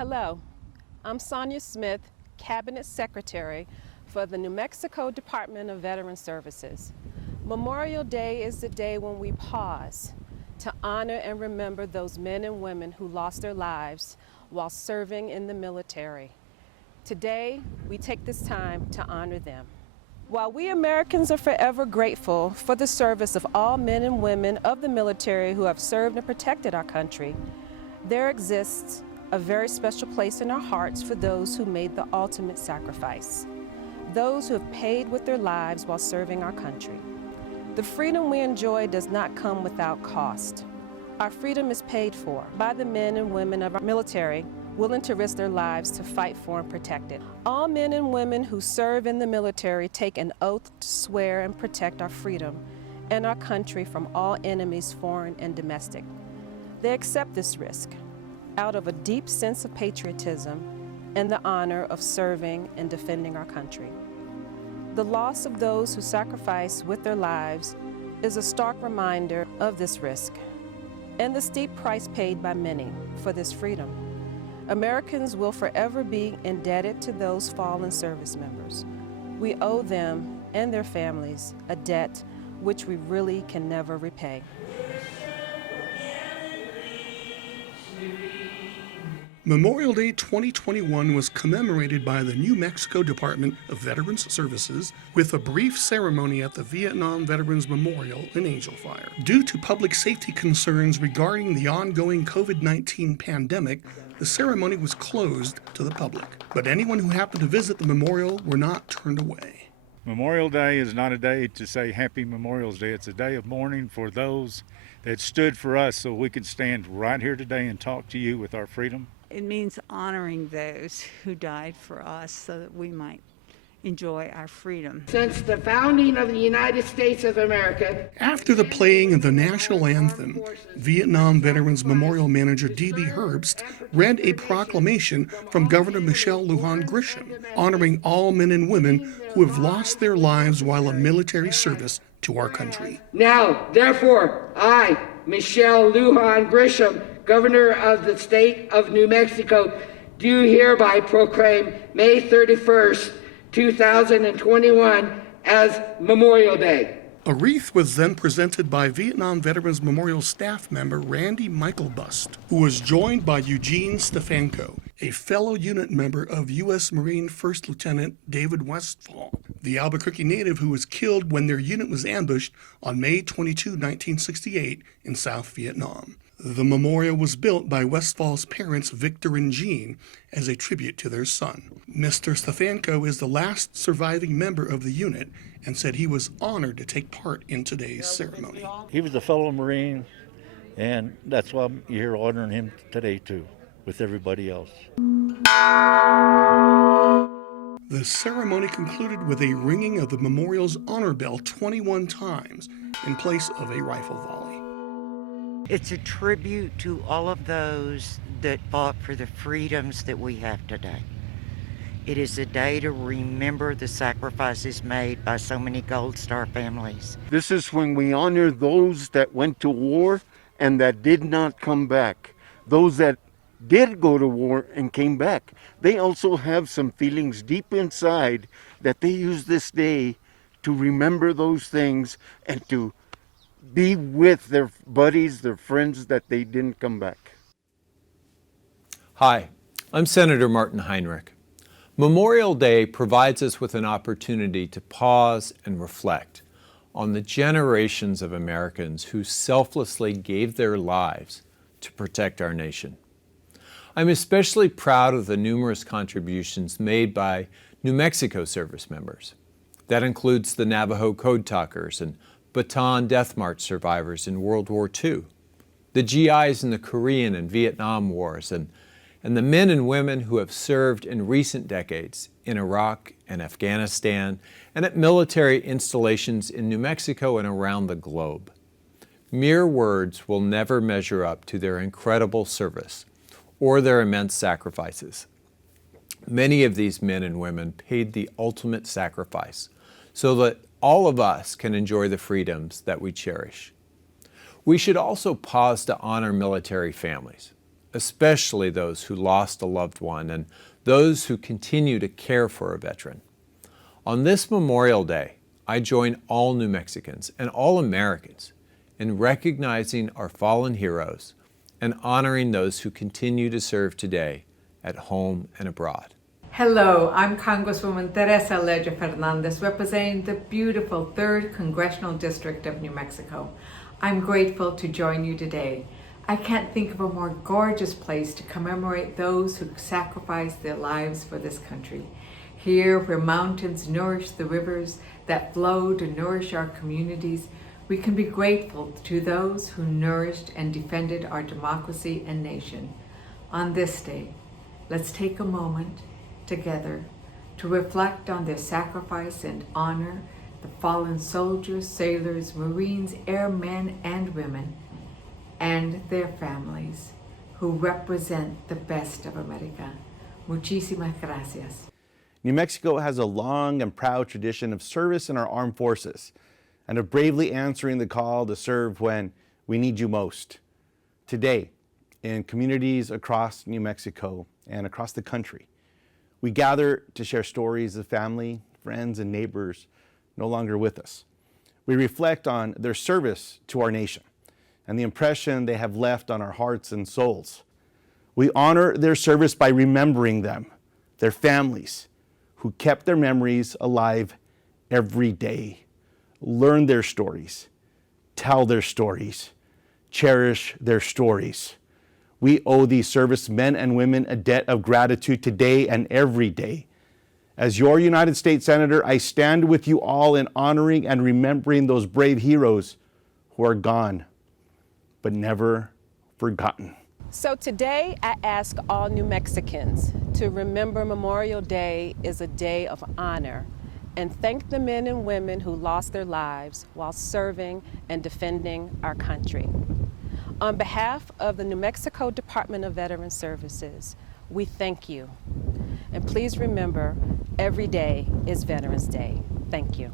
Hello, I'm Sonya Smith, Cabinet Secretary for the New Mexico Department of Veteran Services. Memorial Day is the day when we pause to honor and remember those men and women who lost their lives while serving in the military. Today, we take this time to honor them. While we Americans are forever grateful for the service of all men and women of the military who have served and protected our country, there exists a very special place in our hearts for those who made the ultimate sacrifice, those who have paid with their lives while serving our country. The freedom we enjoy does not come without cost. Our freedom is paid for by the men and women of our military willing to risk their lives to fight for and protect it. All men and women who serve in the military take an oath to swear and protect our freedom and our country from all enemies, foreign and domestic. They accept this risk out of a deep sense of patriotism and the honor of serving and defending our country. The loss of those who sacrifice with their lives is a stark reminder of this risk and the steep price paid by many for this freedom. Americans will forever be indebted to those fallen service members. We owe them and their families a debt which we really can never repay. Memorial Day 2021 was commemorated by the New Mexico Department of Veterans Services with a brief ceremony at the Vietnam Veterans Memorial in Angel Fire. Due to public safety concerns regarding the ongoing COVID-19 pandemic, the ceremony was closed to the public, but anyone who happened to visit the memorial were not turned away. Memorial Day is not a day to say Happy Memorial Day. It's a day of mourning for those that stood for us so we can stand right here today and talk to you with our freedom. It means honoring those who died for us so that we might enjoy our freedom. Since the founding of the United States of America. After the playing of the national anthem, Vietnam Veterans Memorial Manager D.B. Herbst read a proclamation from Governor Michelle Lujan Grisham, honoring all men and women who have lost their lives while in military service to our country. Now, therefore, I, Michelle Lujan Grisham, Governor of the State of New Mexico, do hereby proclaim May 31st, 2021 as Memorial Day. A wreath was then presented by Vietnam Veterans Memorial staff member Randy Michael Bust, who was joined by Eugene Stefanko, a fellow unit member of U.S. Marine First Lieutenant David Westfall, the Albuquerque native who was killed when their unit was ambushed on May 22, 1968 in South Vietnam. The memorial was built by Westfall's parents, Victor and Jean, as a tribute to their son. Mr. Stefanko is the last surviving member of the unit and said he was honored to take part in today's ceremony. He was a fellow Marine, and that's why I'm here honoring him today too, with everybody else. The ceremony concluded with a ringing of the memorial's honor bell 21 times in place of a rifle volley. It's a tribute to all of those that fought for the freedoms that we have today. It is a day to remember the sacrifices made by so many Gold Star families. This is when we honor those that went to war and that did not come back. Those that did go to war and came back. They also have some feelings deep inside that they use this day to remember those things and to be with their buddies, their friends that they didn't come back. Hi, I'm Senator Martin Heinrich. Memorial Day provides us with an opportunity to pause and reflect on the generations of Americans who selflessly gave their lives to protect our nation. I'm especially proud of the numerous contributions made by New Mexico service members. That includes the Navajo Code Talkers and Bataan Death March survivors in World War II, the GIs in the Korean and Vietnam Wars, and the men and women who have served in recent decades in Iraq and Afghanistan and at military installations in New Mexico and around the globe. Mere words will never measure up to their incredible service or their immense sacrifices. Many of these men and women paid the ultimate sacrifice so that all of us can enjoy the freedoms that we cherish. We should also pause to honor military families. especially those who lost a loved one and those who continue to care for a veteran. On this Memorial Day, I join all New Mexicans and all Americans in recognizing our fallen heroes and honoring those who continue to serve today at home and abroad. Hello, I'm Congresswoman Teresa Leger Fernandez, representing the beautiful 3rd Congressional District of New Mexico. I'm grateful to join you today. I can't think of a more gorgeous place to commemorate those who sacrificed their lives for this country. Here, where mountains nourish the rivers that flow to nourish our communities, we can be grateful to those who nourished and defended our democracy and nation. On this day, let's take a moment together to reflect on their sacrifice and honor the fallen soldiers, sailors, Marines, airmen, and women, and their families who represent the best of America. Muchísimas gracias. New Mexico has a long and proud tradition of service in our armed forces and of bravely answering the call to serve when we need you most. Today, in communities across New Mexico and across the country, we gather to share stories of family, friends, and neighbors no longer with us. We reflect on their service to our nation and the impression they have left on our hearts and souls. We honor their service by remembering them, their families, who kept their memories alive every day. Learn their stories, tell their stories, cherish their stories. We owe these servicemen and women a debt of gratitude today and every day. As your United States Senator, I stand with you all in honoring and remembering those brave heroes who are gone, but never forgotten. So today I ask all New Mexicans to remember Memorial Day is a day of honor and thank the men and women who lost their lives while serving and defending our country. On behalf of the New Mexico Department of Veteran Services, we thank you. And please remember, every day is Veterans Day. Thank you.